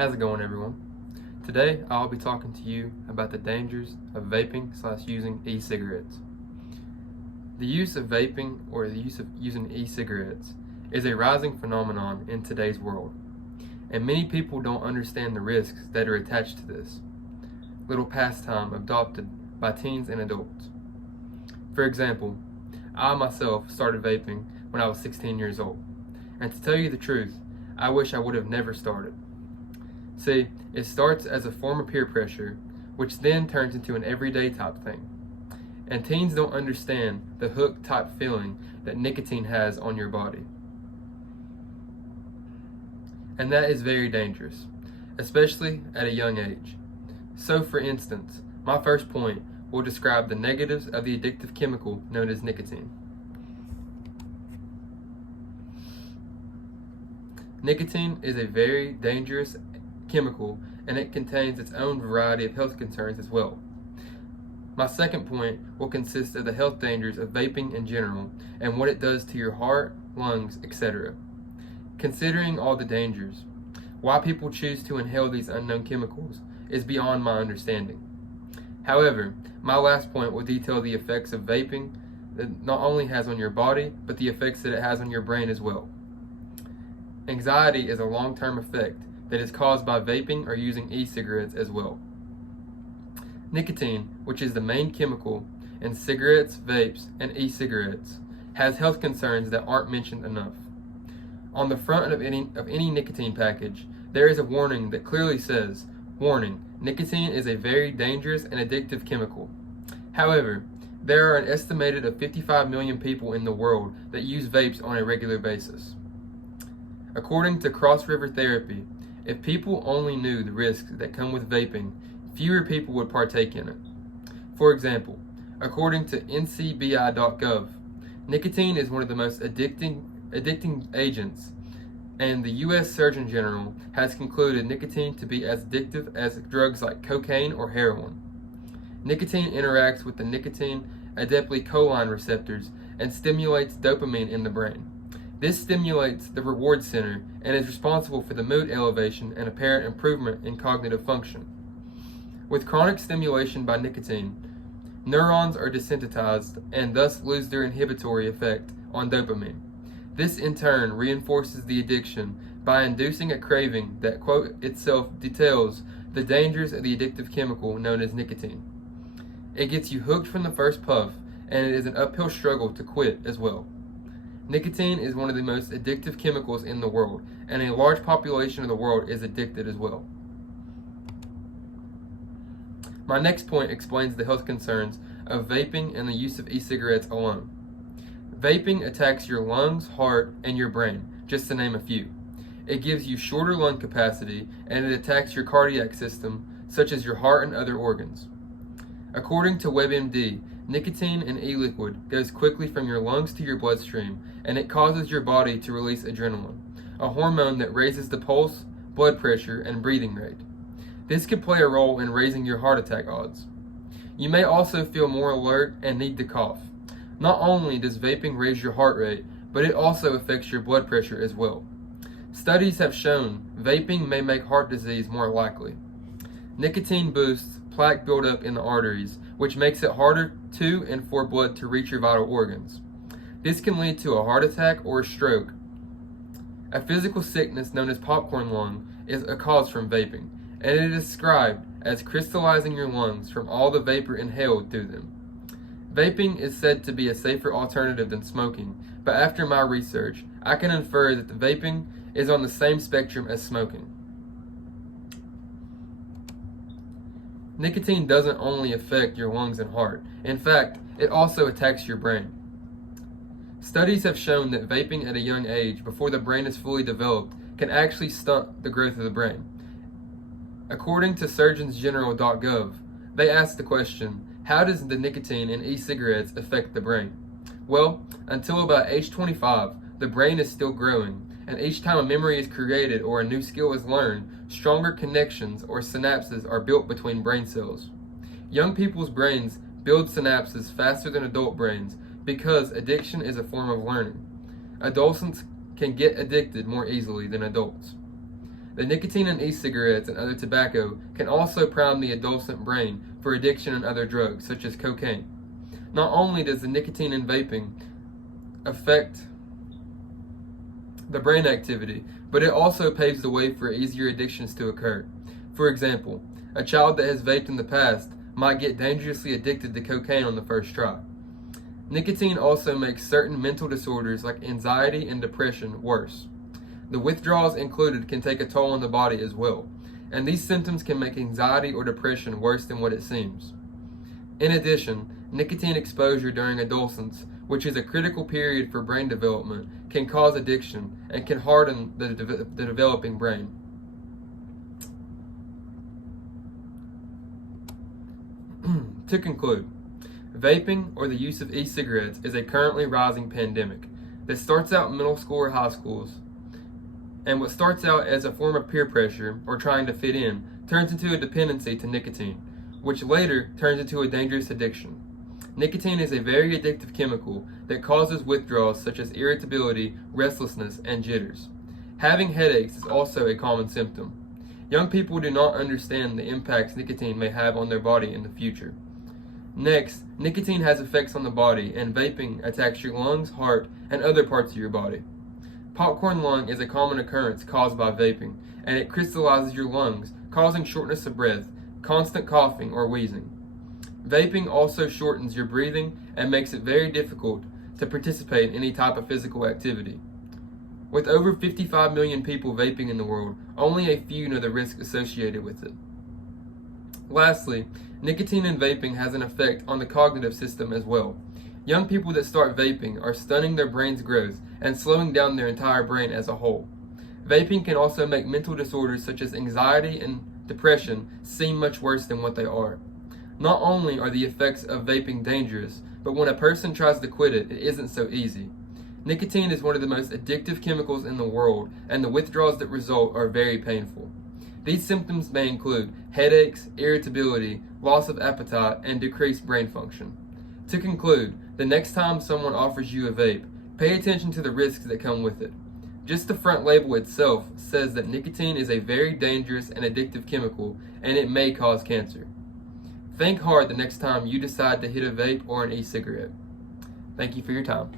How's it going, everyone? Today I'll be talking to you about the dangers of vaping / using e-cigarettes. The use of vaping or the use of using e-cigarettes is a rising phenomenon in today's world, and many people don't understand the risks that are attached to this little pastime adopted by teens and adults. For example, I myself started vaping when I was 16 years old, and to tell you the truth, I wish I would have never started. See, it starts as a form of peer pressure, which then turns into an everyday type thing. And teens don't understand the hook type feeling that nicotine has on your body. And that is very dangerous, especially at a young age. So for instance, my first point will describe the negatives of the addictive chemical known as nicotine. Nicotine is a very dangerous chemical, and it contains its own variety of health concerns as well. My second point will consist of the health dangers of vaping in general and what it does to your heart, lungs, etc. Considering all the dangers, why people choose to inhale these unknown chemicals is beyond my understanding. However, my last point will detail the effects of vaping that not only has on your body, but the effects that it has on your brain as well. Anxiety is a long-term effect that is caused by vaping or using e-cigarettes as well. Nicotine, which is the main chemical in cigarettes, vapes, and e-cigarettes, has health concerns that aren't mentioned enough. On the front of any nicotine package, there is a warning that clearly says, "Warning, nicotine is a very dangerous and addictive chemical." However, there are an estimated of 55 million people in the world that use vapes on a regular basis. According to Cross River Therapy, if people only knew the risks that come with vaping, fewer people would partake in it. For example, according to ncbi.gov, nicotine is one of the most addicting agents, and the U.S. Surgeon General has concluded nicotine to be as addictive as drugs like cocaine or heroin. Nicotine interacts with the nicotine adeptylcholine receptors and stimulates dopamine in the brain. This stimulates the reward center and is responsible for the mood elevation and apparent improvement in cognitive function. With chronic stimulation by nicotine, neurons are desensitized and thus lose their inhibitory effect on dopamine. This in turn reinforces the addiction by inducing a craving that, quote, itself details the dangers of the addictive chemical known as nicotine. It gets you hooked from the first puff, and it is an uphill struggle to quit as well. Nicotine is one of the most addictive chemicals in the world, and a large population of the world is addicted as well. My next point explains the health concerns of vaping and the use of e-cigarettes alone. Vaping attacks your lungs, heart, and your brain, just to name a few. It gives you shorter lung capacity, and it attacks your cardiac system, such as your heart and other organs. According to WebMD, nicotine in e-liquid goes quickly from your lungs to your bloodstream, and it causes your body to release adrenaline, a hormone that raises the pulse, blood pressure, and breathing rate. This could play a role in raising your heart attack odds. You may also feel more alert and need to cough. Not only does vaping raise your heart rate, but it also affects your blood pressure as well. Studies have shown vaping may make heart disease more likely. Nicotine boosts plaque buildup in the arteries, which makes it harder to and for blood to reach your vital organs. This can lead to a heart attack or a stroke. A physical sickness known as popcorn lung is a cause from vaping, and it is described as crystallizing your lungs from all the vapor inhaled through them. Vaping is said to be a safer alternative than smoking, but after my research, I can infer that the vaping is on the same spectrum as smoking. Nicotine doesn't only affect your lungs and heart. In fact, it also attacks your brain. Studies have shown that vaping at a young age, before the brain is fully developed, can actually stunt the growth of the brain. According to surgeonsgeneral.gov, they asked the question, how does the nicotine in e-cigarettes affect the brain? Well, until about age 25, the brain is still growing, and each time a memory is created or a new skill is learned, stronger connections or synapses are built between brain cells. Young people's brains build synapses faster than adult brains because addiction is a form of learning. Adolescents can get addicted more easily than adults. the nicotine in e-cigarettes and other tobacco can also prime the adolescent brain for addiction and other drugs, such as cocaine. Not only does the nicotine in vaping affect the brain activity, but it also paves the way for easier addictions to occur. For example, a child that has vaped in the past might get dangerously addicted to cocaine on the first try. Nicotine also makes certain mental disorders like anxiety and depression worse. The withdrawals included can take a toll on the body as well, and these symptoms can make anxiety or depression worse than what it seems. In addition, nicotine exposure during adolescence, which is a critical period for brain development, can cause addiction and can harden the developing brain. To conclude, vaping, or the use of e-cigarettes, is a currently rising pandemic that starts out in middle school or high schools, and what starts out as a form of peer pressure or trying to fit in turns into a dependency to nicotine, which later turns into a dangerous addiction. Nicotine is a very addictive chemical that causes withdrawals such as irritability, restlessness, and jitters. Having headaches is also a common symptom. Young people do not understand the impacts nicotine may have on their body in the future. Next, nicotine has effects on the body, and vaping attacks your lungs, heart, and other parts of your body. Popcorn lung is a common occurrence caused by vaping, and it crystallizes your lungs, causing shortness of breath, constant coughing, or wheezing. Vaping also shortens your breathing and makes it very difficult to participate in any type of physical activity. With over 55 million people vaping in the world, only a few know the risks associated with it. Lastly, nicotine in vaping has an effect on the cognitive system as well. Young people that start vaping are stunning their brain's growth and slowing down their entire brain as a whole. Vaping can also make mental disorders such as anxiety and depression seem much worse than what they are. Not only are the effects of vaping dangerous, but when a person tries to quit it, it isn't so easy. Nicotine is one of the most addictive chemicals in the world, and the withdrawals that result are very painful. These symptoms may include headaches, irritability, loss of appetite, and decreased brain function. To conclude, the next time someone offers you a vape, pay attention to the risks that come with it. Just the front label itself says that nicotine is a very dangerous and addictive chemical, and it may cause cancer. Think hard the next time you decide to hit a vape or an e-cigarette. Thank you for your time.